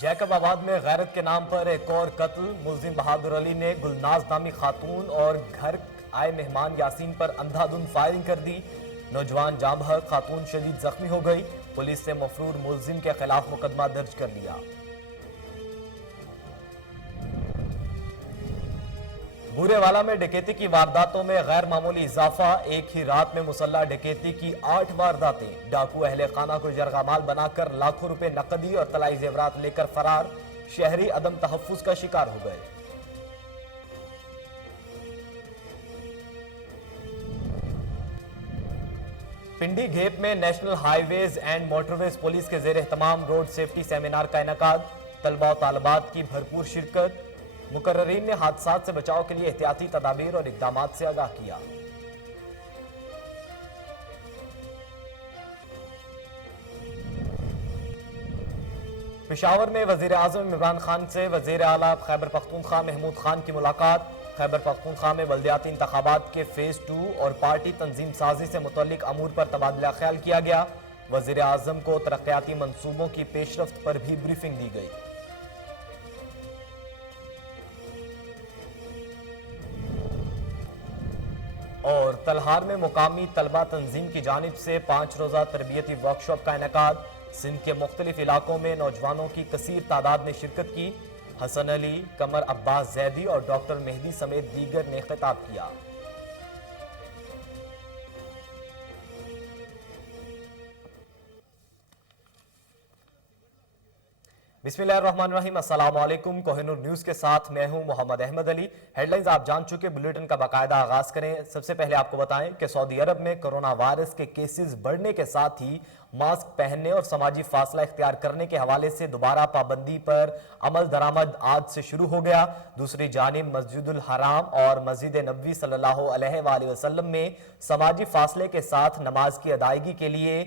Jacob आबाद में गैरत के नाम पर एक और कत्ल। मुलजिम बहादुर अली ने गुलनाज नामी खातून और घर आए मेहमान यासीन पर अंधाधुंध फायरिंग कर दी। नौजवान जाँ बहक, खातून शदीद जख्मी हो गई। पुलिस ने मफरूर मुलजिम के खिलाफ मुकदमा दर्ज कर लिया। बूरेवाला में डकैती की वारदातों में गैर मामूली इजाफा। एक ही रात में मुसल्लह डकैती की 8 वारदातें। डाकू अहले खाना को जरगामाल बनाकर लाखों रुपए नकदी और तलाई जेवरात लेकर फरार। शहरी अदम तहफ्फुज का शिकार हो गए। पिंडी घेप में national highways and motorways police के जेर एहतमाम रोड सेफ्टी सेमिनार का इनेकाद। तलबा और तालिबात की भरपूर शिरकत। मुकर्ररीन ने हादसात से बचाव के लिए एहतियाती तदाबीर और इक़दामात से आगाह किया। पेशावर में वजीर आजम इमरान खान से वजीर आला खैबर पख्तूनख्वा महमूद खान की मुलाकात। खैबर पख्तूनख्वा में बल्दियाती इंतखाबात के फेज 2 और पार्टी तंजीम साजी से मुतल्लिक अमूर पर तबादला ख्याल किया गया। वजीर आजम को तरक्याती मंसूबों की पेशरफ्त पर भी ब्रीफिंग दी गई। और तलहार में मुकामी तलबा तंजीम की जानिब से 5 रोज़ा तरबियती वर्कशॉप का इनेकाद। सिंध के मुख्तलिफ इलाकों में नौजवानों की कसीर तादाद ने शिरकत की। हसन अली, कमर अब्बास जैदी और डॉक्टर मेहदी समेत दीगर ने खिताब किया। बिस्मिल्लाहिर्रहमानिर्रहीम, अस्सलाम वालेकुम। कोहिनूर न्यूज़ के साथ मैं हूं मोहम्मद अहमद अली। हेडलाइंस आप जान चुके, बुलेटिन का बाकायदा आगाज करें। सबसे पहले आपको बताएं कि सऊदी अरब में कोरोना वायरस के केसेस बढ़ने के साथ ही मास्क पहनने और समाजी फासला इख्तियार करने के हवाले से दोबारा पाबंदी पर अमल दरामद आज से शुरू हो गया। दूसरी जानिब मस्जिदुल हराम और मस्जिद नबवी सल्लल्लाहु अलैहि वसल्लम में समाजी फासले के साथ नमाज की अदायगी के लिए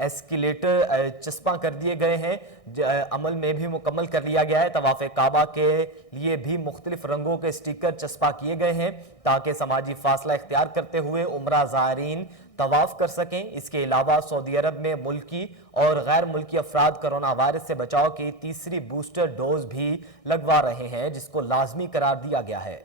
एस्केलेटर चस्पा कर दिए गए हैं। अमल में भी मुकम्मल कर लिया गया है। तवाफ़े काबा के लिए भी मुख्तलिफ रंगों के स्टिकर चस्पा किए गए हैं ताकि समाजी फासला इख्तियार करते हुए उम्रा ज़ायरीन तवाफ कर सकें। इसके अलावा सऊदी अरब में मुल्की और गैर मुल्की अफराद कोरोना वायरस से बचाव की तीसरी बूस्टर डोज भी लगवा रहे हैं, जिसको लाजमी करार दिया गया है।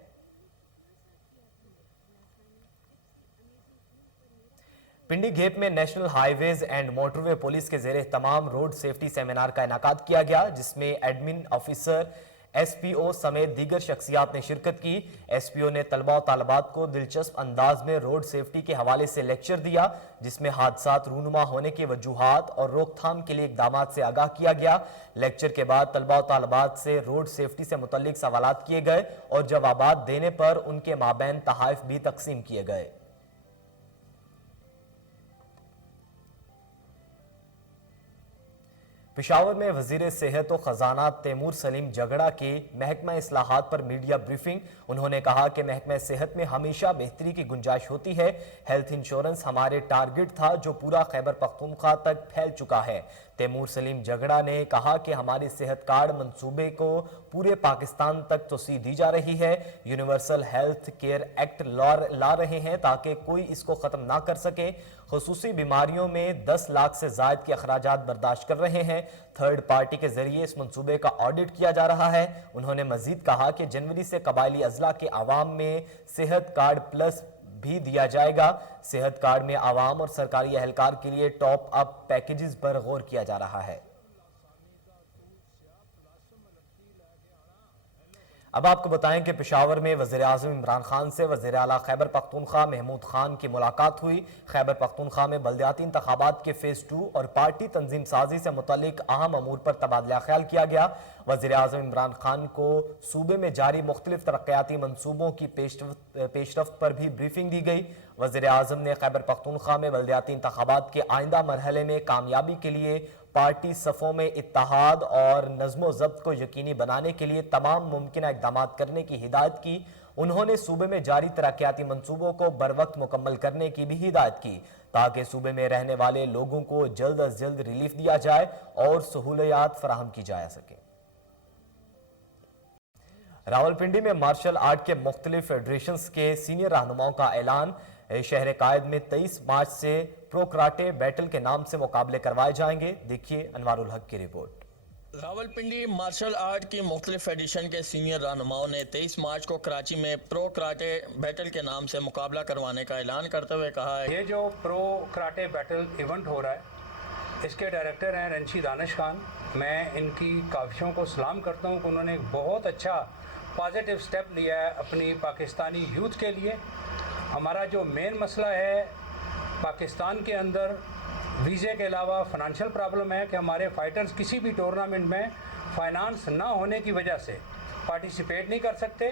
पिंडी घेप में national highways and motorway police के जेर तमाम रोड सेफ्टी सेमिनार का इनेकाद किया गया, जिसमें एडमिन ऑफिसर, एसपीओ समेत दीगर शख्सियात ने शिरकत की। एसपीओ ने तलबा और तालिबात को दिलचस्प अंदाज में रोड सेफ्टी के हवाले से लेक्चर दिया, जिसमें हादसात रूनुमा होने की वजूहात और रोकथाम के लिए इकदामात से आगाह किया गया। लेक्चर के बाद तलबा और तालिबात से रोड सेफ्टी से मुतल्लिक सवालात किए गए और जवाबात देने पर उनके माबैन तहाइफ भी तकसीम किए गए। पेशावर में वजीर सेहत और खजाना तैमूर सलीम जगड़ा के महकमा इस्लाहात पर मीडिया ब्रीफिंग। उन्होंने कहा कि महकमा सेहत में हमेशा बेहतरी की गुंजाइश होती है। हेल्थ इंश्योरेंस हमारे टारगेट था जो पूरा खैबर पख्तूनख्वा तक फैल चुका है। तैमूर सलीम जगड़ा ने कहा कि हमारे सेहत कार्ड मंसूबे को पूरे पाकिस्तान तक तोसी दी जा रही है। यूनिवर्सल हेल्थ केयर एक्ट ला रहे हैं ताकि कोई इसको ख़त्म ना कर सके। खुसूसी बीमारियों में 10 लाख से ज़ायद के अखराजात बर्दाश्त कर रहे हैं। थर्ड पार्टी के जरिए इस मंसूबे का ऑडिट किया जा रहा है। उन्होंने मजीद कहा कि जनवरी से कबायली अजला के आवाम में सेहत कार्ड प्लस भी दिया जाएगा। सेहत कार्ड में आवाम और सरकारी एहलकार के लिए टॉप अप पैकेजेस पर गौर किया जा रहा है। अब आपको बताएं कि पेशावर में वज़ीर आज़म इमरान खान से वज़ीर आला खैबर पख्तूनख्वा महमूद खान की मुलाकात हुई। खैबर पख्तूनख्वा में बल्दियाती इंतखाबात के फेज 2 और पार्टी तंजीम साजी से मुतल्लिक अहम अमूर पर तबादला ख्याल किया गया। वज़ीर आज़म इमरान खान को सूबे में जारी मुख्तलिफ तरक्याती मंसूबों की पेशरफ्त पर भी ब्रीफिंग दी गई। वज़ीर आज़म ने खैबर पख्तूनख्वा में बल्दियाती इंतखाबात के आइंदा मरहले में कामयाबी के लिए पार्टी सफ़ों में इत्तेहाद और नज़्मो ज़ब्त को यकीनी बनाने के लिए तमाम मुमकिन इक़दामात करने की हिदायत की। उन्होंने सूबे में जारी तरक्याती मंसूबों को बर वक्त मुकम्मल करने की भी हिदायत की ताकि सूबे में रहने वाले लोगों को जल्द अज जल्द रिलीफ दिया जाए और सहूलियात फराहम की जा सके। रावलपिंडी में मार्शल आर्ट के मुख्तलिफ फेडरेशंस के सीनियर रहनुमाओं का ऐलान। शहर कायद में 23 मार्च से प्रो कराटे बैटल के नाम से मुकाबले करवाए जाएंगे। देखिए अनवारुल हक की रिपोर्ट। راولپنڈی مارشل آرٹ کی مختلف ایڈیشن کے سینئر رہنماؤں نے 23 مارچ کو کراچی میں پرو کراٹے بیٹل کے نام سے مقابلہ کروانے کا اعلان کرتے ہوئے کہا ہے یہ جو پرو کراٹے بیٹل ایونٹ ہو رہا ہے اس کے ڈائریکٹر ہیں رنشی دانش خان. میں ان کی کاوشوں کو سلام کرتا ہوں کہ انہوں نے ایک بہت اچھا پازیٹیو سٹیپ لیا ہے اپنی پاکستانی یوتھ کے لیے. ہمارا جو مین مسئلہ ہے پاکستان کے اندر ویزے کے علاوہ فائنانشیل پرابلم ہے کہ ہمارے فائٹرز کسی بھی ٹورنامنٹ میں فائنانس نہ ہونے کی وجہ سے پارٹیسپیٹ نہیں کر سکتے.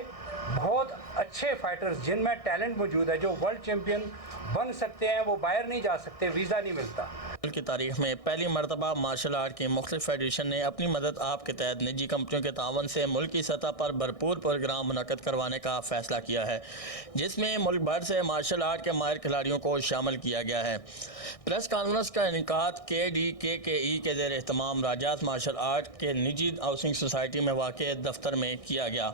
بہت اچھے فائٹرز جن میں ٹیلنٹ موجود ہے جو ورلڈ چیمپئن بن سکتے ہیں وہ باہر نہیں جا سکتے, ویزا نہیں ملتا. کی تاریخ میں پہلی مرتبہ مارشل آرٹ کی مختلف فیڈریشن نے اپنی مدد آپ کے تحت نجی کمپنیوں کے تعاون سے ملکی سطح پر بھرپور پروگرام منعقد کروانے کا فیصلہ کیا ہے, جس میں ملک بھر سے مارشل آرٹ کے ماہر کھلاڑیوں کو شامل کیا گیا ہے. پریس کانفرنس کا انعقاد KDKKE کے زیر اہتمام راجات مارشل آرٹ کے نجی ہاؤسنگ سوسائٹی میں واقع دفتر میں کیا گیا.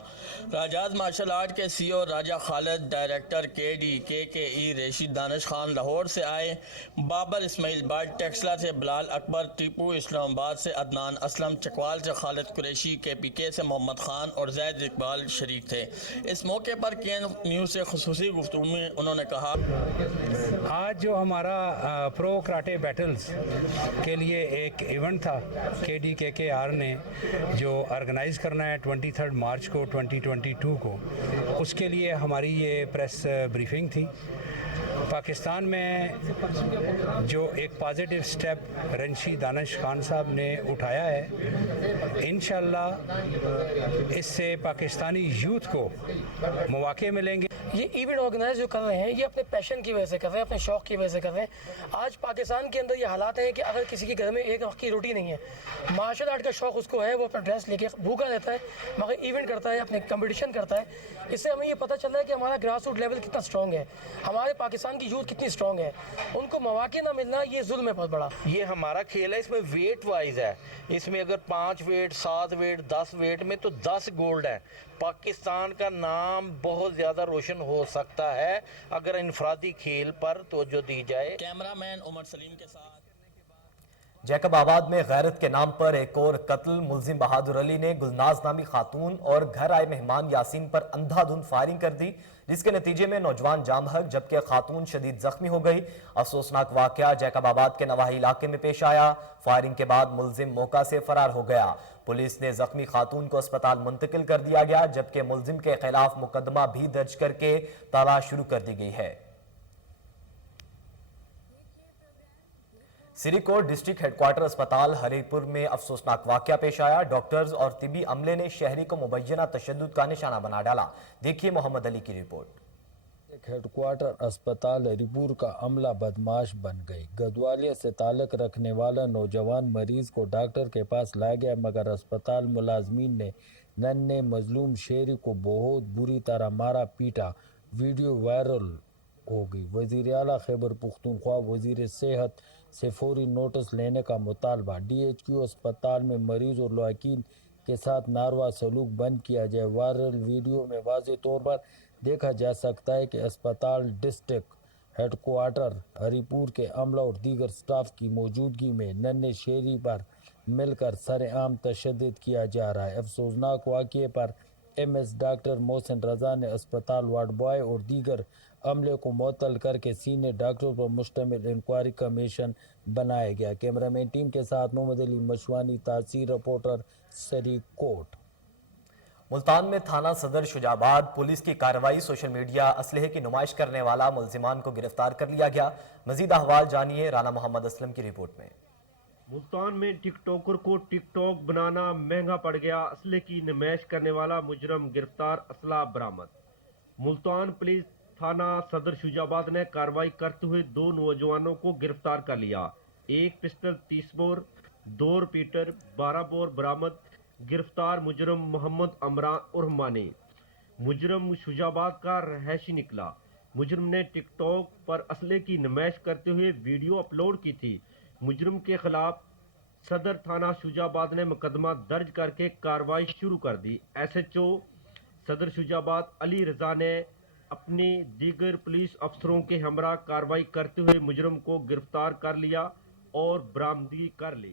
راجات مارشل آرٹ کے CEO راجہ خالد, ڈائریکٹر KDKKE ریشید دانش خان لاہور سے آئے, بابر اسماعیل بٹ ٹیکسلا سے بلال اکبر, ٹیپو اسلام آباد سے عدنان اسلم, چکوال سے خالد قریشی, KPK سے محمد خان اور زید اقبال شریک تھے. اس موقع پر KN نیوز سے خصوصی گفتگو میں انہوں نے کہا آج جو ہمارا پرو کراٹے بیٹلز کے لیے ایک ایونٹ تھا KDKKR نے جو آرگنائز کرنا ہے 23 مارچ کو 2022 کو, اس کے لیے ہماری یہ پریس بریفنگ تھی. پاکستان میں جو ایک پازیٹیو سٹیپ رنشی دانش خان صاحب نے اٹھایا ہے, انشاءاللہ اس سے پاکستانی یوتھ کو مواقع ملیں گے. یہ ایونٹ آرگنائز جو کر رہے ہیں یہ اپنے پیشن کی وجہ سے کر رہے ہیں, اپنے شوق کی وجہ سے کر رہے ہیں. آج پاکستان کے اندر یہ حالات ہیں کہ اگر کسی کے گھر میں ایک وقت کی روٹی نہیں ہے, مارشل آرٹ کا شوق اس کو ہے, وہ اپنا ڈریس لے کے بھوکا رہتا ہے مگر ایونٹ کرتا ہے, اپنے کمپٹیشن کرتا ہے. اس سے ہمیں یہ پتہ چل رہا ہے کہ ہمارا گراس روٹ لیول کتنا اسٹرانگ ہے, ہمارے پاکستان کی یوتھ کتنی اسٹرانگ ہے. ان کو مواقع نہ ملنا یہ ظلم ہے بہت بڑا. یہ ہمارا کھیل ہے, اس میں ویٹ وائز ہے, اس میں اگر 5 ویٹ 7 ویٹ 10 ویٹ میں تو 10 گولڈ ہیں. پاکستان کا نام بہت زیادہ روشن ہو سکتا ہے اگر انفرادی کھیل پر توجہ دی جائے. کیمرہ مین عمر سلیم کے ساتھ. جیکب آباد میں غیرت کے نام پر ایک اور قتل. ملزم بہادر علی نے گلناز نامی خاتون اور گھر آئے مہمان یاسین پر اندھا دھند فائرنگ کر دی, جس کے نتیجے میں نوجوان جاں بحق جبکہ خاتون شدید زخمی ہو گئی. افسوسناک واقعہ جیکب آباد کے نواحی علاقے میں پیش آیا. فائرنگ کے بعد ملزم موقع سے فرار ہو گیا. پولیس نے زخمی خاتون کو اسپتال منتقل کر دیا گیا, جبکہ ملزم کے خلاف مقدمہ بھی درج کر کے تلاش شروع کر دی گئی ہے. سری کوٹ ڈسٹرکٹ ہیڈ کوارٹر اسپتال ہری پور میں افسوسناک واقعہ پیش آیا. ڈاکٹرز اور طبی عملے نے شہری کو مبینہ تشدد کا نشانہ بنا ڈالا. دیکھیے محمد علی کی رپورٹ. ہیڈ کوارٹر اسپتال ہری پور کا عملہ بدمعاش بن گئی. گدوالیہ سے تعلق رکھنے والا نوجوان مریض کو ڈاکٹر کے پاس لایا گیا مگر اسپتال ملازمین نے ننھے مظلوم شہری کو بہت بری طرح مارا پیٹا. ویڈیو وائرل ہو گئی. وزیر اعلیٰ خیبر پختونخوا وزیر صحت سے فوری نوٹس لینے کا مطالبہ. DHQ اسپتال میں مریض اور لواحقین کے ساتھ ناروا سلوک بند کیا جائے. وائرل ویڈیو میں واضح طور پر دیکھا جا سکتا ہے کہ اسپتال ڈسٹرکٹ ہیڈ کوارٹر ہری پور کے عملہ اور دیگر سٹاف کی موجودگی میں ننھے شہری پر مل کر سرعام تشدد کیا جا رہا ہے. افسوسناک واقعے پر MS ڈاکٹر محسن رضا نے اسپتال وارڈ بوائے اور دیگر عملے کو معطل کر کے سینئر ڈاکٹروں پر مشتمل انکوائری کمیشن بنایا گیا. کیمرہ مین ٹیم کے ساتھ محمد علی مشوانی, تاثیر رپورٹر, سری کوٹ. ملتان میں تھانہ صدر شجاباد پولیس کی کارروائی. سوشل میڈیا اسلحے کی نمائش کرنے والا ملزمان کو گرفتار کر لیا گیا. مزید احوال جانیے رانا محمد اسلم کی رپورٹ میں. ملتان میں ٹک ٹاکر کو ٹک ٹاک بنانا مہنگا پڑ گیا. اسلحے کی نمائش کرنے والا مجرم گرفتار, اسلحہ برآمد. ملتان پولیس تھانہ صدر شجاباد نے کارروائی کرتے ہوئے 2 نوجوانوں کو گرفتار کر لیا. ایک پسٹل 30 بور, 2 ریپیٹر 12 بور برآمد. گرفتار مجرم محمد عمران ارحمانی مجرم شجاباد کا رہائشی نکلا. مجرم نے ٹک ٹاک پر اسلحے کی نمائش کرتے ہوئے ویڈیو اپلوڈ کی تھی. مجرم کے خلاف صدر تھانہ شجاباد نے مقدمہ درج کر کے کارروائی شروع کر دی. SHO صدر شجاباد علی رضا نے اپنی دیگر پولیس افسروں کے ہمراہ کارروائی کرتے ہوئے مجرم کو گرفتار کر لیا اور برآمدگی کر لی.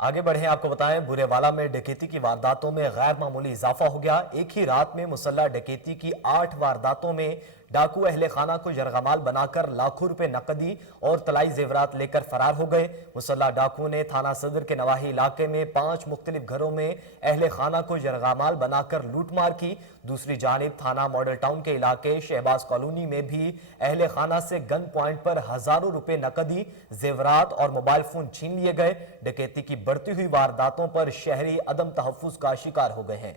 आगे बढ़ें, आपको बताएं बुरेवाला में डकैती की वारदातों में गैर मामूली इजाफा हो गया। एक ही रात में मुसल्लह डकैती की 8 वारदातों में डाकू अहले खाना को यरगमाल बनाकर लाखों रुपए नकदी और तलाई जेवरात लेकर फरार हो गए। मुसल्लह डाकू ने थाना सदर के नवाही इलाके में 5 मुख्तलिफ घरों में अहले खाना को यरगमाल बनाकर लूटमार की। दूसरी जानिब थाना मॉडल टाउन के इलाके शहबाज कॉलोनी में भी अहले खाना से गन पॉइंट पर हजारों रुपए नकदी, जेवरात और मोबाइल फोन छीन लिए गए। डकैती की बढ़ती हुई वारदातों पर शहरी अदम तहफ्फुज का शिकार हो गए हैं।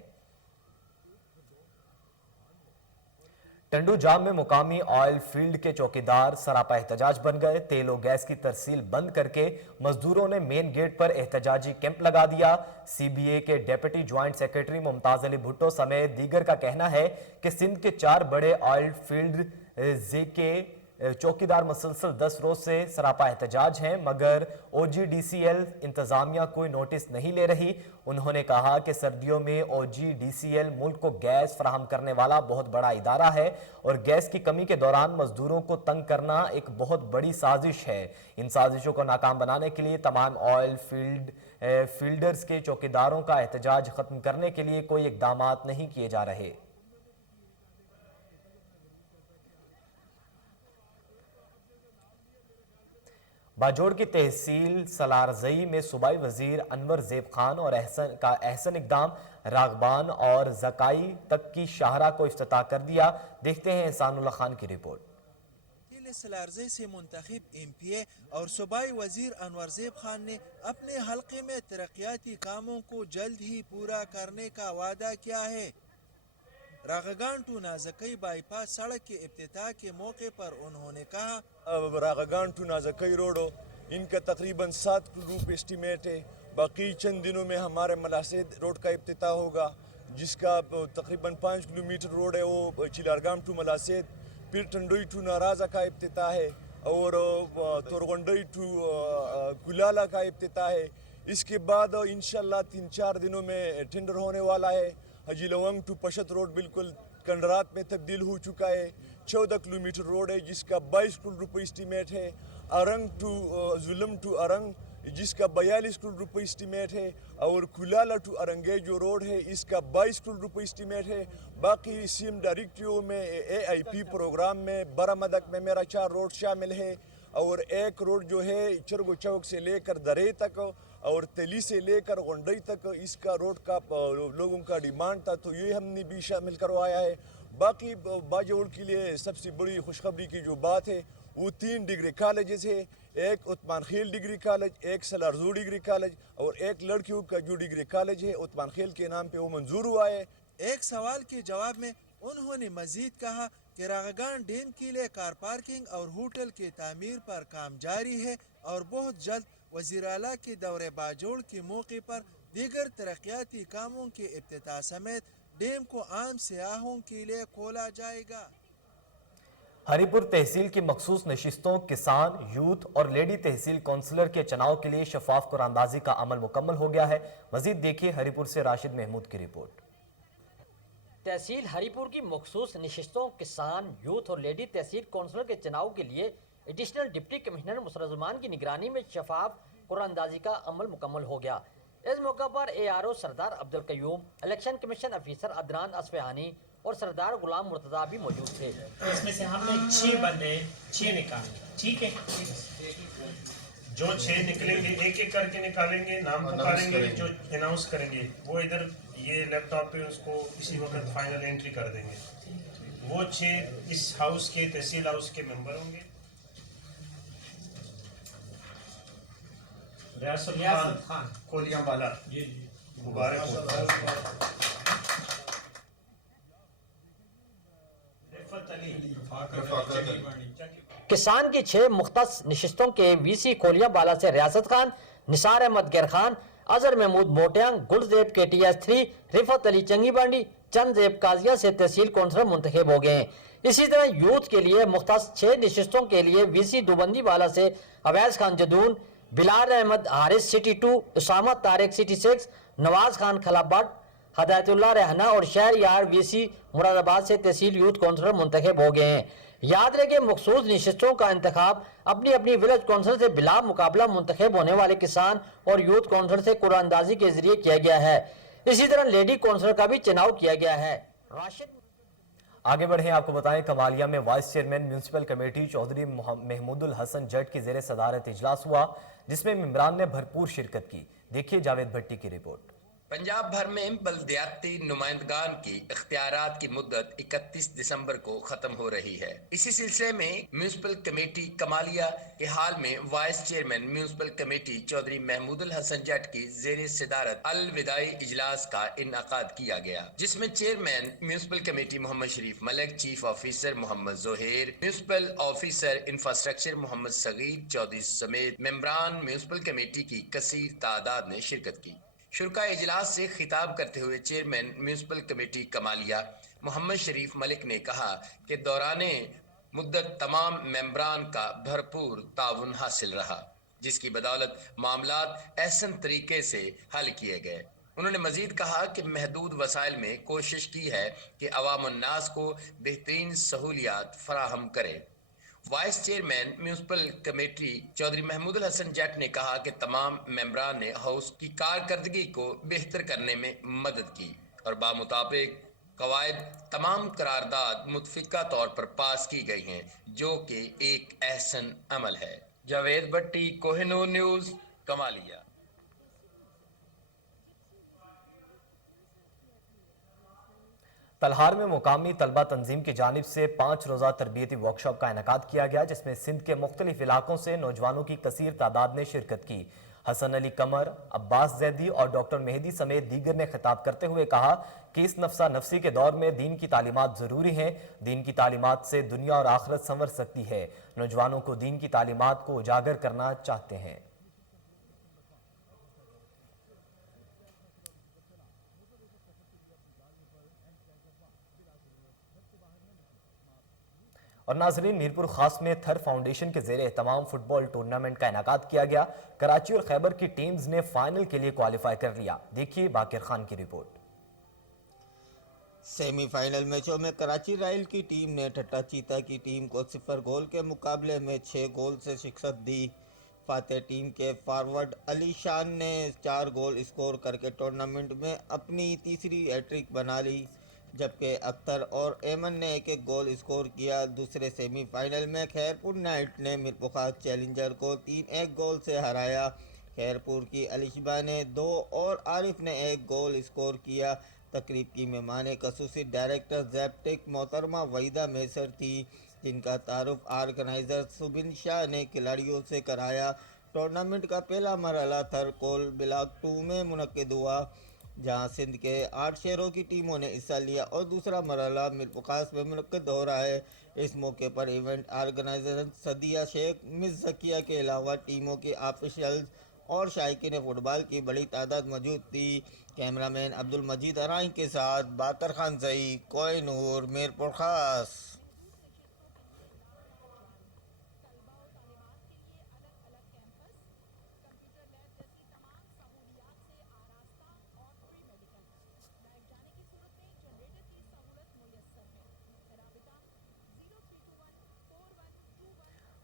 टंडू जाम में मुकामी ऑयल फील्ड के चौकीदार सरापा एहतजाज बन गए। तेल और गैस की तरसील बंद करके मजदूरों ने मेन गेट पर एहतजाजी कैंप लगा दिया। सीबीए के deputy joint secretary Mumtaz Ali Bhutto समेत दीगर का कहना है कि सिंध के 4 बड़े ऑयल फील्ड के चौकीदार मुसलसल 10 रोज से सरापा एहतजाज हैं, मगर OGDCL इंतजामिया कोई नोटिस नहीं ले रही। उन्होंने कहा कि सर्दियों में OGDCL मुल्क को गैस फराहम करने वाला बहुत बड़ा इदारा है और गैस की कमी के दौरान मजदूरों को तंग करना एक बहुत बड़ी साजिश है। इन साजिशों को नाकाम बनाने के लिए तमाम ऑयल फील्डर्स के चौकीदारों का एहतजाज खत्म करने के लिए कोई इकदाम नहीं किए जा रहे। बाजोड़ की तहसील सलारजई में सूबाई वजीर अनवर ज़ेब खान और एहसन इकदाम रागबान और जकाई तक की शाहरा को इफ्तिताह कर दिया। देखते हैं एहसानुल्लाह खान की रिपोर्ट। सलारजे से मुंतखब MPA और सूबाई वजीर अनवर ज़ेब खान ने अपने हल्के में तरक्याती कामों को जल्द ही पूरा करने का वादा किया है। रागागान टू नाजकई बाईपास सड़क के इफ्तिताह के मौके पर उन्होंने कहा, रागागान टू नाजकई रोड इनका तकरीबन 7 करोड़ रुपये एस्टीमेट है। बाकी चंद दिनों में हमारे मलासेद रोड का इफ्तिताह होगा, जिसका तकरीबन 5 किलोमीटर रोड है वो चिलारगाम टू मलासेद। फिर टंडोई टू नाराजा का इफ्तिताह है और तोरगंडई टू कुलाला का इफ्तिताह है। इसके बाद इंशाल्लाह 3-4 दिनों में टेंडर होने वाला है। हजी लवंग टू पशत रोड बिल्कुल कंडरात में तब्दील हो चुका है। 14 किलोमीटर रोड है जिसका 22 करोड़ रुपये एस्टीमेट है। अरंग टू जुलम टू अरंग जिसका 42 करोड़ रुपये एस्टीमेट है और कुलाला टू अरंगे जो रोड है इसका 22 करोड़ रुपये एस्टीमेट है। बाकी सीएम डायरेक्टिव में AIP प्रोग्राम में बरामदक में मेरा 4 रोड शामिल है और एक रोड जो है चरगो चौक से लेकर दरे तक और तेली से लेकर गोंडई तक इसका रोड का लोगों का डिमांड था, तो ये हमने भी शामिल करवाया है। बाकी बाजोड़ के लिए सबसे बड़ी खुशखबरी की जो बात है वो 3 डिग्री कॉलेजेस है, एक उस्मान खेल डिग्री कॉलेज, एक सलारजू डिग्री कॉलेज और एक लड़कियों का जो डिग्री कॉलेज है उस्मान खेल के नाम पे वो मंजूर हुआ है। एक सवाल के जवाब में उन्होंने मजीद कहा कि रागागान डैम के लिए कार पार्किंग और होटल के तामीर पर काम जारी है और बहुत जल्द वज़ीर आला के दौरे बाजोड़ के मौके पर दीगर तरक्याती कामों के इफ्तिताह समेत डैम को आम सियाहों के लिए खोला जाएगा। हरिपुर तहसील की मखसूस नशिस्तों किसान, यूथ और लेडी तहसील काउंसलर के चुनाव के लिए शफाफ कुरानंदाजी का अमल मुकम्मल हो गया है। मजीद देखिए हरिपुर से राशिद महमूद की रिपोर्ट। तहसील हरिपुर की मखसूस नशिस्तों किसान, यूथ और लेडी तहसील काउंसलर के चुनाव के लिए एडिशनल डिप्टी कमिश्नर मुसरजमान की निगरानी में शफाफ कुरानंदाजी का अमल मुकम्मल हो गया। इस मौका पर ARO Sardar Abdul Qayyum, election commission officer Adnan Isfahani और सरदार गुलाम मुर्तजा भी मौजूद थे। इसमें से हमने 6 बंदे 6 निकाले, ठीक है। जो 6 निकलेंगे एक एक करके निकालेंगे, नाम पुकारेंगे, जो अनाउंस करेंगे वो इधर ये लैपटॉप पे उसको इसी वक्त फाइनल एंट्री कर देंगे। वो 6 इस हाउस के तहसील हाउस के मेंबर होंगे। रियासत खान कोलियांवाला, जी मुबारक हो। किसान की 6 मुख्तस नशिस्तों के VC कोलियांवाला से रियासत खान, निसार अहमद गर खान, अजहर महमूद मोटियांग, गुलजेब KTS 3, रिफत अली चंगी बांडी, चंद जेब काजिया से तहसील काउंसलर मुंतखब हो गए हैं। इसी तरह यूथ के लिए मुख्तस 6 नशिस्तों के लिए VC दुबंदी वाला से अवैस खान जदून, बिलाल अहमद हारिस सिटी 2, उसामा तारिक सिटी 6, नवाज खान खलाबट, हदायतुल्लाह रहना और शहर यार VC मुरादाबाद से तहसील यूथ काउंसलर मुंतखब हो गए हैं। याद रहे कि मखसूस नशिस्तों का इंतखाब अपनी अपनी विलेज कौंसिल से बिला मुकाबला मुंतखब होने वाले किसान और यूथ कौंसिल से कुरानंदाजी के जरिए किया गया है। इसी तरह लेडी कौंसिलर का भी चुनाव किया गया है। राशिद आगे बढ़े, आपको बताएं कमालिया में vice chairman municipal committee Chaudhry Mahmudul Hasan Jatt की जेर सदारत इजलास हुआ, जिसमें मेंबरान ने भरपूर शिरकत की। देखिए जावेद भट्टी की रिपोर्ट। पंजाब भर में बल्दियाती नुमाइंदगान की इख्तियारात की मुद्दत 31 दिसंबर को खत्म हो रही है। इसी सिलसिले में म्यूनिसिपल कमेटी कमालिया के हाल में vice chairman municipal committee Chaudhry Mahmudul Hasan Jatt की जेर सदारत अलविदाई इजलास का इनअकाद किया गया, जिसमें chairman municipal committee Muhammad Sharif Malik, chief officer Muhammad Zohair, municipal officer infrastructure Muhammad Sagheer Chaudhry समेत मेंबरान म्यूनिसिपल कमेटी की कसीर तादाद ने शिरकत की। शुरका इजलास से खिताब करते हुए chairman municipal committee Kamalia Muhammad Sharif Malik ने कहा कि दौराने मुद्दत तमाम मेंबरान का भरपूर ताउन हासिल रहा, जिसकी बदौलत मामलात एहसन तरीके से हल किए गए। उन्होंने मजीद कहा कि महदूद वसाइल में कोशिश की है कि अवाम उन्नास को बेहतरीन सहूलियात फराहम करे। Vice chairman municipal committee Chaudhry Mahmudul Hasan Jatt ने कहा कि तमाम मेंबरान ने हाउस की कारकर्दगी को बेहतर करने में मदद की और बामुताबिक कवायद तमाम करारदाद मुतफिका तौर पर पास की गई हैं, जो कि एक एहसन अमल है। जावेद भट्टी, कोहिनूर न्यूज़, कमालिया। तलहार में मुकामी तलबा तंजीम की जानिब से 5 रोज़ा तरबियती वर्कशॉप का इनेकाद किया गया, जिसमें सिंध के मुख्तलिफ इलाकों से नौजवानों की कसीर तादाद ने शिरकत की। हसन अली कमर, अब्बास जैदी और डॉक्टर मेहदी समेत दीगर ने खिताब करते हुए कहा कि इस नफ्सा नफसी के दौर में दीन की तालीमात ज़रूरी हैं। दीन की तालीमात से दुनिया और आखिरत संवर सकती है। नौजवानों को दीन की तालीमात को उजागर करना चाहते हैं। और नाजरीन, मीरपुर खास में थर फाउंडेशन के जेर एहतमाम फुटबॉल टूर्नामेंट का इनेकाद किया गया। कराची और खैबर की टीम्स ने फाइनल के लिए क्वालिफाई कर लिया। देखिए बाकिर खान की रिपोर्ट। सेमीफाइनल मैचों में कराची रॉयल की टीम ने ठट्टा चीता की टीम को 0 गोल के मुकाबले में 6 गोल से शिकस्त दी। फातेह टीम के फॉरवर्ड अली शान ने 4 गोल स्कोर करके टूर्नामेंट में अपनी तीसरी हैट्रिक बना ली, जबकि अख्तर और एमन ने 1-1 गोल स्कोर किया। दूसरे सेमीफाइनल में खैरपुर नाइट ने मीरपुर खास चैलेंजर को 3-1 गोल से हराया। खैरपुर की अलिशबा ने 2 और आरिफ ने 1 गोल स्कोर किया। तकरीब की मेहमान खसूसी डायरेक्टर जैप्टिक मोहतरमा वहीदा मैसर थी, जिनका तारुफ ऑर्गेनाइजर सुबिन शाह ने खिलाड़ियों से कराया। टूर्नामेंट का पहला मरहला थरकोल ब्लॉक 2 में मुनक्किद हुआ, जहां सिंध के 8 शहरों की टीमों ने हिस्सा लिया और दूसरा मरहला मीरपुर खास में मुनक्किद हो रहा है। इस मौके पर इवेंट ऑर्गेनाइजर सदिया शेख, मिस जकिया के अलावा टीमों के ऑफिशियल्स और शायकीन फुटबॉल की बड़ी तादाद मौजूद थी। कैमरामैन अब्दुल मजीद अराई के साथ बाकर खान जई, कोहिनूर, मीरपुर खास।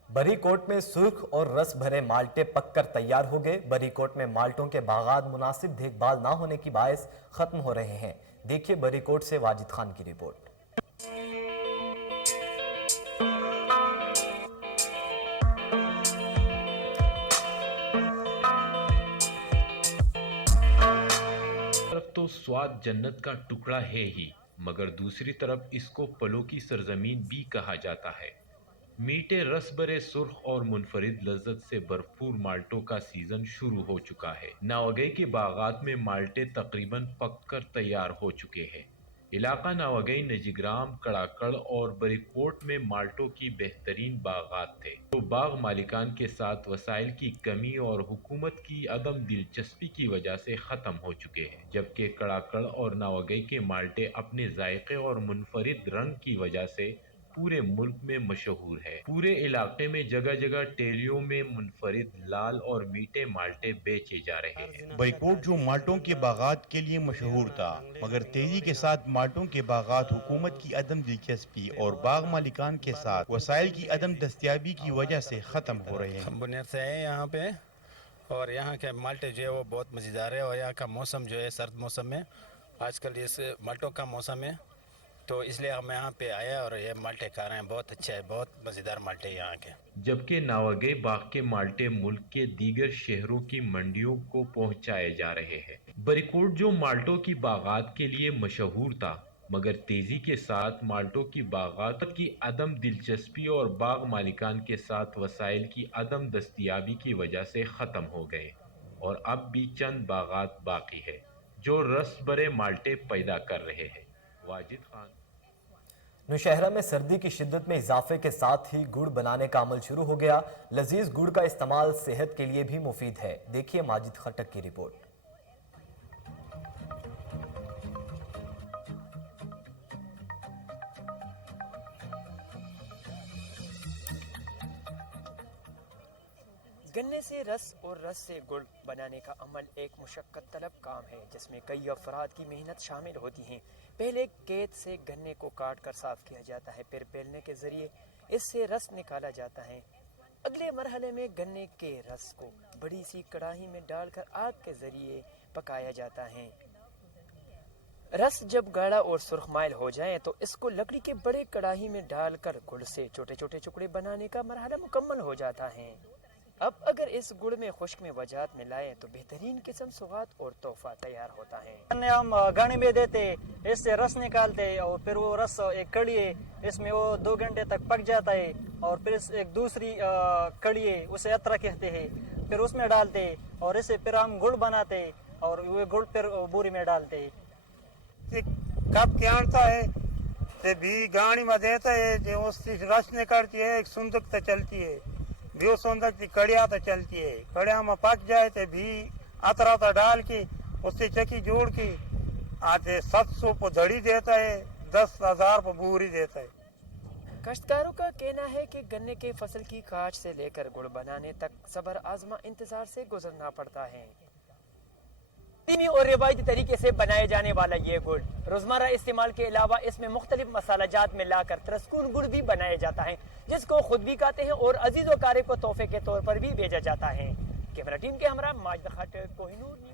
बरी कोट में सुर्ख और रस भरे माल्टे पककर तैयार हो गए। बरी कोट में माल्टों के बागात मुनासिब देखभाल ना होने की बायस खत्म हो रहे हैं। देखिए बरी कोट से वाजिद खान की रिपोर्ट। तो स्वाद जन्नत का टुकड़ा है ही, मगर दूसरी तरफ इसको फलों की सरजमीन भी कहा जाता है। मीठे रस भरे सुर्ख और मुनफरिद लज्जत से भरपूर माल्टों का सीजन शुरू हो चुका है। नावगई के बागात में माल्टे तकरीबन पककर तैयार हो चुके हैं। इलाका नावगई, नजीग्राम, कड़ाकड़ और बरीकोट में माल्टों की बेहतरीन बागात थे, तो बाग मालिकान के साथ वसाइल की कमी और हुकूमत की अदम दिलचस्पी की वजह से ख़त्म हो चुके हैं, जबकि कड़ाकड़ और नावगई के माल्टे अपने जायके और मुनफरिद रंग की वजह से पूरे मुल्क में मशहूर है। पूरे इलाके में जगह जगह टेलियों में मुनफरिद लाल और मीठे माल्टे बेचे जा रहे हैं। बरिकोट जो माल्टों के बागात के लिए मशहूर था, मगर तेजी के साथ माल्टों के बागात हुकूमत की अदम दिलचस्पी और बाग मालिकान के साथ वसाइल की अदम दस्तियाबी की वजह से ख़त्म हो रहे हैं। हम बुनियाद से हैं यहाँ पे, और यहाँ के माल्टे जो है वो बहुत मज़ेदार है, और यहाँ का मौसम जो है सर्द मौसम है, आजकल ये माल्टों का मौसम है, तो इसलिए हम यहाँ पे आए और ये माल्टे खा रहे हैं। बहुत अच्छा है, बहुत मज़ेदार माल्टे यहाँ के। जबकि नावागे बाग के माल्टे मुल्क के दीगर शहरों की मंडियों को पहुँचाए जा रहे हैं। बरिकोट जो माल्टों की बागात के लिए मशहूर था, मगर तेजी के साथ माल्टों की बागात की अदम दिलचस्पी और बाग मालिकान के साथ वसाइल की अदम दस्तियाबी की वजह से ख़त्म हो गए, और अब भी चंद बागात बाकी है जो रस भरे माल्टे पैदा कर रहे हैं। वाजिद खान। नौशहरा में सर्दी की शिद्दत में इजाफे के साथ ही गुड़ बनाने का अमल शुरू हो गया। लजीज गुड़ का इस्तेमाल सेहत के लिए भी मुफीद है। देखिए माजिद खटक की रिपोर्ट। गन्ने से रस और रस से गुड़ बनाने का अमल एक मुशक्कत तलब काम है, जिसमें कई अफराद की मेहनत शामिल होती हैं। पहले खेत से गन्ने को काट कर साफ किया जाता है, फिर बेलने के जरिए इससे रस निकाला जाता है। अगले मरहले में गन्ने के रस को बड़ी सी कढ़ाई में डालकर आग के जरिए पकाया जाता है। रस जब गाढ़ा और सुर्खमाइल हो जाए तो इसको लकड़ी के बड़े कढ़ाई में डालकर गुड़ से छोटे छोटे टुकड़े बनाने का मरहला मुकम्मल हो जाता है। अब अगर इस गुड़ में खुश्क में वजात मिलाएं तो बेहतरीन किस्म सुगात और तोहफा तैयार होता है। हम गाड़ी में देते, इससे रस निकालते और फिर वो रस एक कड़ी है, इसमें वो 2 घंटे तक पक जाता है, और फिर एक दूसरी कड़ी है उसे अतरा कहते हैं, फिर उसमें डालते और इससे फिर हम गुड़ बनाते और वो गुड़ फिर बोरी में डालते। कप के आनता है ते भी गाड़ी में देता है, जो उससे रस निकालती है, एक सुंदक तो चलती है, भी सुंदर की कड़िया तो चलती है, कड़िया में पक जाए तो भी अतरा तो डाल के उससे चक्की जोड़ के आते 700 पर धड़ी देता है, 10,000 पर बूरी देता है। काश्तकारों का कहना है कि गन्ने के फसल की काट से लेकर गुड़ बनाने तक सब्र आजमा इंतजार से गुजरना पड़ता है। कदीमी और रिवायती तरीके से बनाए जाने वाला ये गुड़ रोजमर्रा इस्तेमाल के अलावा इसमें मुख्तलिफ मसाला जात मिलाकर तरस्कून गुड़ भी बनाया जाता है, जिसको खुद भी खाते हैं और अजीज व कारी को तोहफे के तौर पर भी भेजा जाता है। कैमरा टीम के हमरा माजिद खटक, कोहिनूर न्यूज़।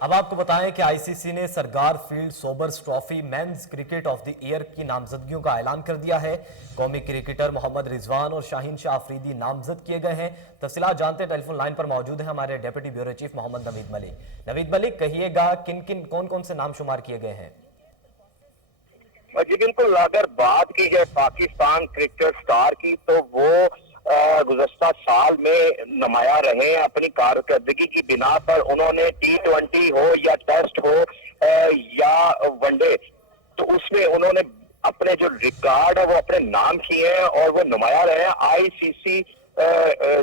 अब आपको बताएं कि आईसीसी ने sir Garfield Sobers trophy men's cricket of the year की नामजदगियों का ऐलान कर दिया है। कौमी क्रिकेटर मोहम्मद रिजवान और शाहीन शाह अफरीदी नामजद किए गए हैं। तफसीलात जानते हैं, टेलीफोन लाइन पर मौजूद है हमारे deputy bureau chief Mohammad Naveed Malik. Naveed Malik, कहिएगा कौन कौन से नाम शुमार किए गए हैं? जी बिल्कुल, अगर बात की जाए पाकिस्तान क्रिकेट स्टार की तो वो गुज़श्ता साल में नुमाया रहे हैं। अपनी कारकर्दगी की बिना पर उन्होंने T20 हो या टेस्ट हो या वनडे, तो उसमें उन्होंने अपने जो रिकॉर्ड है वो अपने नाम किए हैं और वो नुमाया रहे हैं। आईसीसी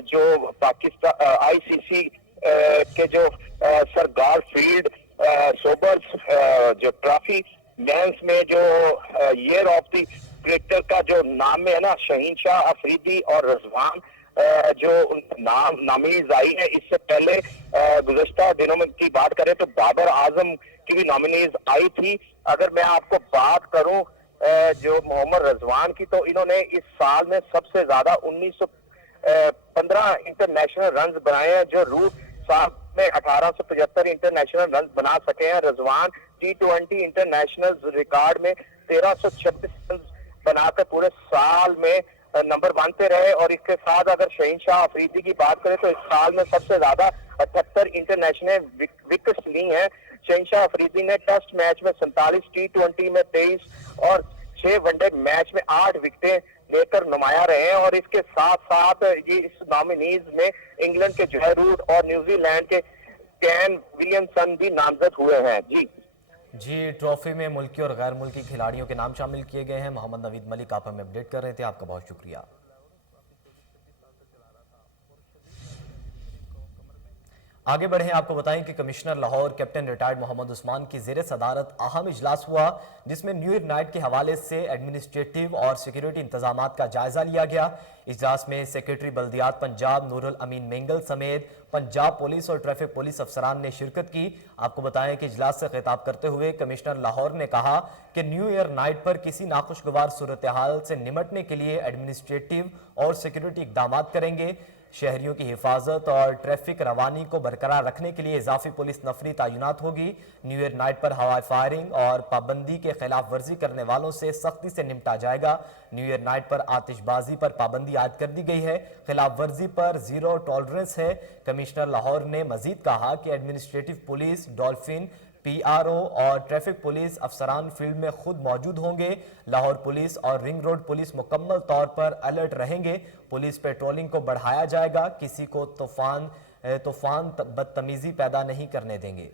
जो पाकिस्तान आईसीसी के जो सरगार फील्ड सोबर्स जो ट्रॉफी मेंस में जो ईयर ऑफ द क्रिकेटर का जो नाम में है ना, शाहीन शाह अफरीदी और रिजवान जो नामीज आई है। इससे पहले गुज़श्ता दिनों में की बात करें तो बाबर आजम की भी नॉमिनीज आई थी। अगर मैं आपको बात करूं जो मोहम्मद रिजवान की, तो इन्होंने इस साल में सबसे ज्यादा 1915 इंटरनेशनल रन बनाए हैं, जो रूट साल में 1875 इंटरनेशनल रन बना सके हैं। रिजवान T20 इंटरनेशनल रिकॉर्ड में 1326 रन बनाकर पूरे साल में नंबर 1 पे रहे। और इसके साथ अगर शाहीन शाह अफरीदी की बात करें तो इस साल में सबसे ज्यादा 78 इंटरनेशनल विकेट्स ली हैं। शाहीन शाह अफरीदी ने टेस्ट मैच में 47, T20 में 23 और 6 वनडे मैच में 8 विकेटें लेकर नुमाया रहे हैं। और इसके साथ साथ ये इस नॉमिनीज में इंग्लैंड के जॉय रूट और न्यूजीलैंड के कैन विलियमसन भी नामजद हुए हैं। जी, ट्रॉफी में मुल्की और गैर मुल्की खिलाड़ियों के नाम शामिल किए गए हैं। मोहम्मद नवीद मलिक आप हमें अपडेट कर रहे थे, आपका बहुत शुक्रिया। आगे बढ़ें, आपको बताएं कि commissioner Lahore captain retired Mohammad Usman की ज़ेर सदारत अहम इजलास हुआ, जिसमें न्यू ईयर नाइट के हवाले से एडमिनिस्ट्रेटिव और सिक्योरिटी इंतजामात का जायजा लिया गया। इजलास में सेक्रेटरी बल्दियात पंजाब नूरुल अमीन मेंगल समेत पंजाब पुलिस और ट्रैफिक पुलिस अफसरान ने शिरकत की। आपको बताएं कि इजलास से खिताब करते हुए कमिश्नर लाहौर ने कहा कि न्यू ईयर नाइट पर किसी नाखुशगवार सूरत हाल से निमटने के लिए एडमिनिस्ट्रेटिव और सिक्योरिटी इकदाम करेंगे। शहरियों की हिफाजत और ट्रैफिक रवानी को बरकरार रखने के लिए इजाफी पुलिस नफरी तैनात होगी। न्यू ईयर नाइट पर हवाई फायरिंग और पाबंदी के खिलाफ वर्जी करने वालों से सख्ती से निपटा जाएगा। न्यू ईयर नाइट पर आतिशबाजी पर पाबंदी आयद कर दी गई है। खिलाफ वर्जी पर जीरो टॉलरेंस है। कमिश्नर लाहौर ने मजीद कहा कि एडमिनिस्ट्रेटिव पुलिस, डॉल्फिन, PRO और ट्रैफिक पुलिस अफसरान फील्ड में खुद मौजूद होंगे। लाहौर पुलिस और रिंग रोड पुलिस मुकम्मल तौर पर अलर्ट रहेंगे। पुलिस पेट्रोलिंग को बढ़ाया जाएगा। किसी को तूफान बदतमीजी पैदा नहीं करने देंगे।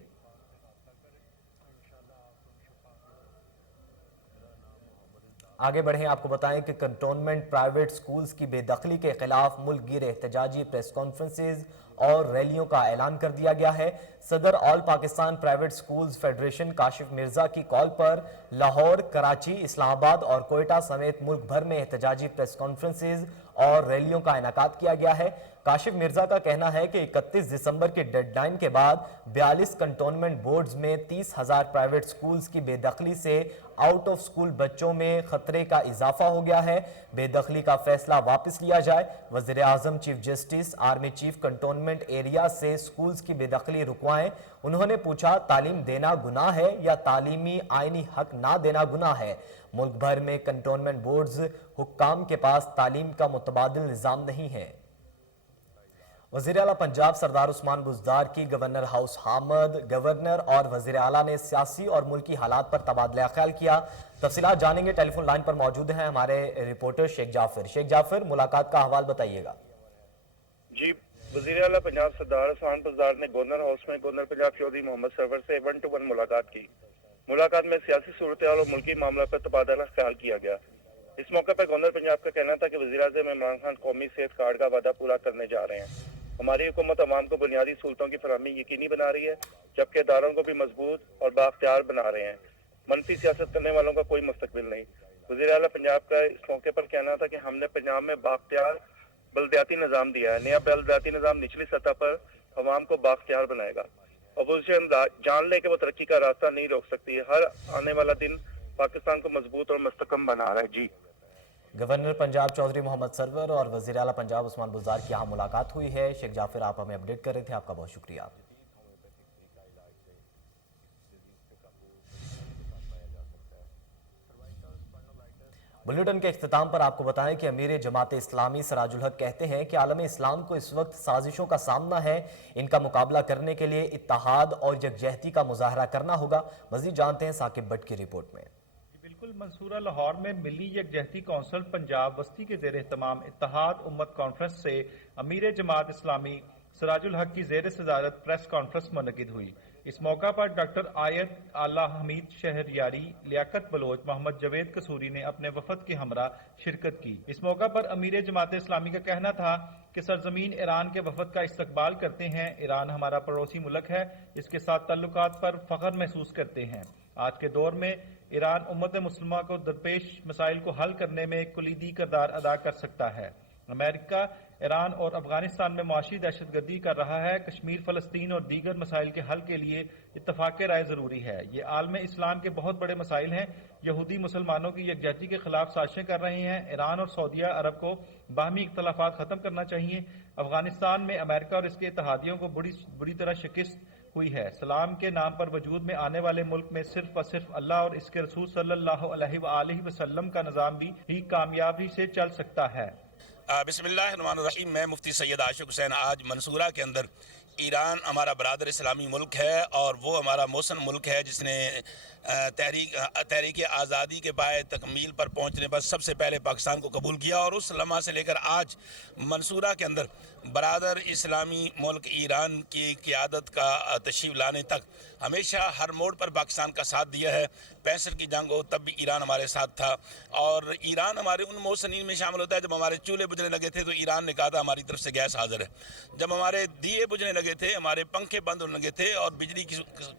आगे बढ़ें, आपको बताएं कि कंटोनमेंट प्राइवेट स्कूल्स की बेदखली के खिलाफ मुल्क गिर एहतजाजी प्रेस कॉन्फ्रेंसेज और रैलियों का ऐलान कर दिया गया है। सदर all Pakistan private schools federation Kashif Mirza की कॉल पर लाहौर, कराची, इस्लामाबाद और कोयटा समेत मुल्क भर में एहतजाजी प्रेस कॉन्फ्रेंसेज और रैलियों का इनेकाद किया गया है। काशिफ मिर्जा का कहना है कि 31 दिसंबर की डेडलाइन के बाद 42 कंटोनमेंट बोर्ड्स में 30,000 प्राइवेट स्कूल्स की बेदखली से आउट ऑफ स्कूल बच्चों में खतरे का इजाफा हो गया है। बेदखली का फैसला वापस लिया जाए। वज़ीर आज़म, chief justice, army chief cantonment area से स्कूल्स की बेदखली रुकवाएं। उन्होंने पूछा, तालीम देना गुनाह है या तालीमी आईनी हक ना देना गुनाह है? मुल्क भर में कंटोनमेंट बोर्ड्स हुक्काम के पास तालीम का मुतबादिल निज़ाम नहीं है। वज़ीर आला पंजाब सरदार उस्मान बुज़दार की गवर्नर हाउस हामद, गवर्नर और वज़ीर आला ने सियासी और मुल्की हालात पर तबादला ख्याल किया। तफसीलात जानेंगे। टेलीफोन लाइन पर मौजूद हैं हमारे रिपोर्टर शेख जाफर। शेख जाफर, मुलाकात का अहवाल बताइएगा। जी, वज़ीर आला पंजाब सरदार उस्मान बुज़दार ने गवर्नर हाउस में गवर्नर पंजाब चौधरी मोहम्मद सरवर से 1-to-1 मुलाकात की। मुलाकात में सियासी सूरत हाल और मुल्की मामला पर तबादला ख्याल किया गया। इस मौके पर गवर्नर पंजाब का कहना था कि वज़ीर आज़म इमरान खान कौमी सेहत कार्ड का वादा पूरा करने जा रहे हैं। हमारी हुकूमत अवाम को बुनियादी सहूलतों की फराहमी यकीनी बना रही है, जबकि इदारों को भी मजबूत और बाख्तियार बना रहे हैं। मनफी सियासत करने वालों का कोई मुस्तकबिल नहीं। वज़ीर आला पंजाब का इस मौके पर कहना था कि हमने पंजाब में बाख्तियार बल्दियाती निज़ाम दिया है। नया बल्दियाती निज़ाम निचली सतह पर अवाम को बाख्तियार बनाएगा। अपोजिशन जान ले कि वो तरक्की का रास्ता नहीं रोक सकती। हर आने वाला दिन पाकिस्तान को मजबूत और मुस्तकम बना रहा है। जी, गवर्नर पंजाब चौधरी मोहम्मद सरवर और वज़ीर आला पंजाब उस्मान बुज़दार की यहाँ मुलाकात हुई है। शेख जाफर, आप हमें अपडेट कर रहे थे, आपका बहुत शुक्रिया। बुलेटिन के इख्तिताम पर आपको बताएं कि अमीर जमात इस्लामी सिराजुल हक कहते हैं कि आलम इस्लाम को इस वक्त साजिशों का सामना है। इनका मुकाबला करने के लिए इत्तेहाद और यकजहती का मुजाहरा करना होगा। मज़ीद जानते हैं साकिब भट्ट की रिपोर्ट में। बिल्कुल, मंसूरा लाहौर में मिली यकजहती कौंसिल पंजाब वस्ती के जेर एहतमाम इत्तेहाद उम्मत कॉन्फ्रेंस से अमीर जमात इस्लामी सिराजुल हक की जेर सदारत प्रेस कॉन्फ्रेंस मुनक़िद हुई। इस मौका पर डॉक्टर आयत आला हमीद शहरयारी, लियाकत बलोच, मोहम्मद जवेद कसूरी ने अपने वफद के हमरा शिरकत की। इस मौका पर अमीर जमात इस्लामी का कहना था कि सरजमीन ईरान के वफद का इस्तकबाल करते हैं। ईरान हमारा पड़ोसी मुल्क है, इसके साथ ताल्लुकात पर फख्र महसूस करते हैं। आज के दौर में ईरान उम्मत मुस्लिमा को दरपेश मसाइल को हल करने में कलीदी किरदार अदा कर सकता है। अमेरिका ईरान और अफगानिस्तान में मुआशी दहशतगर्दी कर रहा है। कश्मीर, फलस्तीन और दीगर मसाइल के हल के लिए इत्तफाक राय जरूरी है। ये आलम इस्लाम के बहुत बड़े मसाइल हैं। यहूदी मुसलमानों की यकजहती के खिलाफ साजिशें कर रहे हैं। ईरान और सऊदीया अरब को बाहमी इख्तलाफात खत्म करना चाहिए। अफगानिस्तान में अमेरिका और इसके इत्तेहादियों को बुरी तरह शिकस्त हुई है। सलाम के नाम पर वजूद में आने वाले मुल्क में सिर्फ और सिर्फ अल्लाह और इसके रसूल सल्लल्लाहु अलैहि वसल्लम का निज़ाम भी ही कामयाबी से चल सकता है। बिस्मिल्लाहिर्रहमानिर्रहीम। मैं मुफ्ती सैयद आशिक हुसैन आज मंसूरा के अंदर ईरान हमारा बरादर इस्लामी मुल्क है और वो हमारा मौसन मुल्क है जिसने तहरीक आज़ादी के पाए तकमील पर पहुंचने पर सबसे पहले पाकिस्तान को कबूल किया और उस लम्हा से लेकर आज मंसूरा के अंदर برادر اسلامی ملک ایران کی قیادت کا تشریف لانے تک ہمیشہ ہر موڑ پر پاکستان کا ساتھ دیا ہے. 65 کی جنگ ہو تب بھی ایران ہمارے ساتھ تھا, اور ایران ہمارے ان محسنین میں شامل ہوتا ہے. جب ہمارے چولہے بجھنے لگے تھے تو ایران نے کہا تھا ہماری طرف سے گیس حاضر ہے. جب ہمارے دیے بجھنے لگے تھے, ہمارے پنکھے بند ہونے لگے تھے اور بجلی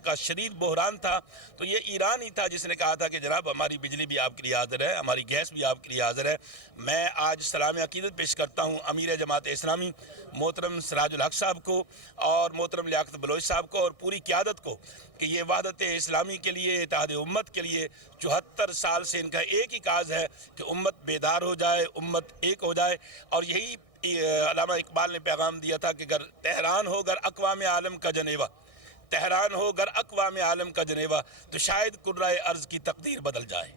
کا شدید بحران تھا, تو یہ ایران ہی تھا جس نے کہا تھا کہ جناب ہماری بجلی بھی آپ کے لیے حاضر ہے, ہماری گیس بھی آپ کے لیے حاضر ہے. میں آج سلام عقیدت پیش کرتا ہوں امیر جماعت اسلامی محترم سراج الحق صاحب کو اور محترم لیاقت بلوچ صاحب کو اور پوری قیادت کو کہ یہ وحدت اسلامی کے لیے, اتحاد امت کے لیے 74 سال سے ان کا ایک ہی کاز ہے کہ امت بیدار ہو جائے, امت ایک ہو جائے. اور یہی علامہ اقبال نے پیغام دیا تھا کہ گر تہران ہو گر اقوام عالم کا جنیوہ, تہران ہو گر اقوام عالم کا جنیوہ, تو شاید کرۂ ارض کی تقدیر بدل جائے.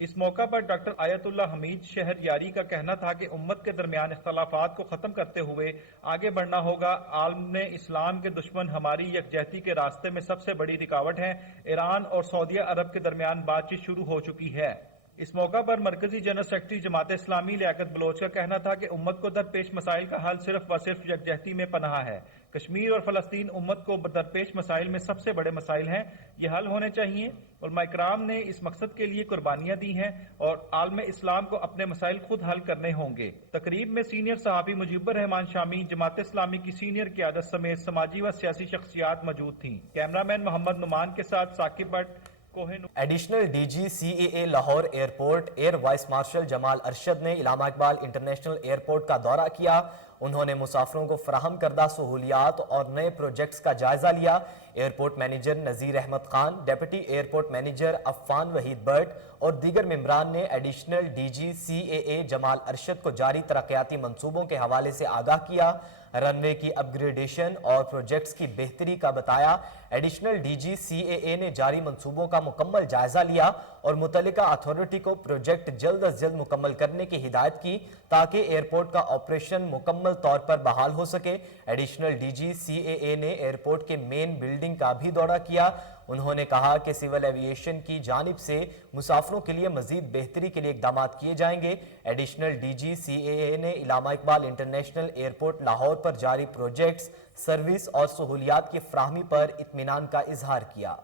اس موقع پر ڈاکٹر آیت اللہ حمید شہر یاری کا کہنا تھا کہ امت کے درمیان اختلافات کو ختم کرتے ہوئے آگے بڑھنا ہوگا. عالم اسلام کے دشمن ہماری یکجہتی کے راستے میں سب سے بڑی رکاوٹ ہیں. ایران اور سعودیہ عرب کے درمیان بات چیت شروع ہو چکی ہے. اس موقع پر مرکزی جنرل سیکرٹری جماعت اسلامی لیاقت بلوچ کا کہنا تھا کہ امت کو درپیش مسائل کا حل صرف و صرف یکجہتی میں پناہ ہے. کشمیر اور فلسطین امت کو درپیش مسائل میں سب سے بڑے مسائل ہیں, یہ حل ہونے چاہیے. علماء کرام نے اس مقصد کے لیے قربانیاں دی ہیں اور عالم اسلام کو اپنے مسائل خود حل کرنے ہوں گے. تقریب میں سینئر صحافی مجیب الرحمان شامی, جماعت اسلامی کی سینئر قیادت سمیت سماجی و سیاسی شخصیات موجود تھیں. کیمرامین محمد نعمان کے ساتھ ثاقب بٹ, کوہن. Additional D G C A A Lahore airport air vice marshal Jamal Arshad نے علامہ اقبال انٹرنیشنل ایئرپورٹ کا دورہ کیا. انہوں نے مسافروں کو فراہم کردہ سہولیات اور نئے پروجیکٹس کا جائزہ لیا. Airport manager Nazir Ahmed Khan, deputy airport manager Affan Waheed Butt اور دیگر ممبران نے additional D G C A A Jamal Arshad کو جاری ترقیاتی منصوبوں کے حوالے سے آگاہ کیا. رن وے کی اپ گریڈیشن اور پروجیکٹس کی بہتری کا بتایا. Additional D G C A اے نے جاری منصوبوں کا مکمل جائزہ لیا اور متعلقہ اتھارٹی کو پروجیکٹ جلد از جلد مکمل کرنے کی ہدایت کی تاکہ ایئرپورٹ کا آپریشن مکمل طور پر بحال ہو سکے. Additional D G C A اے نے ایئرپورٹ کے مین بلڈنگ کا بھی دورہ کیا. انہوں نے کہا کہ سول ایوییشن کی جانب سے مسافروں کے لیے مزید بہتری کے لیے اقدامات کیے جائیں گے. Additional D G C A اے نے علامہ اقبال انٹرنیشنل ایئرپورٹ لاہور پر جاری پروجیکٹس, سروس اور سہولیات کی فراہمی پر اطمینان کا اظہار کیا.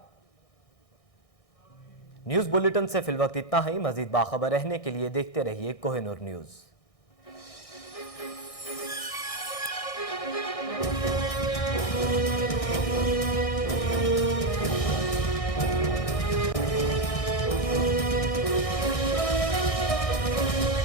نیوز بلیٹن سے فی الوقت اتنا ہی. مزید باخبر رہنے کے لیے دیکھتے رہیے کوہ نور نیوز.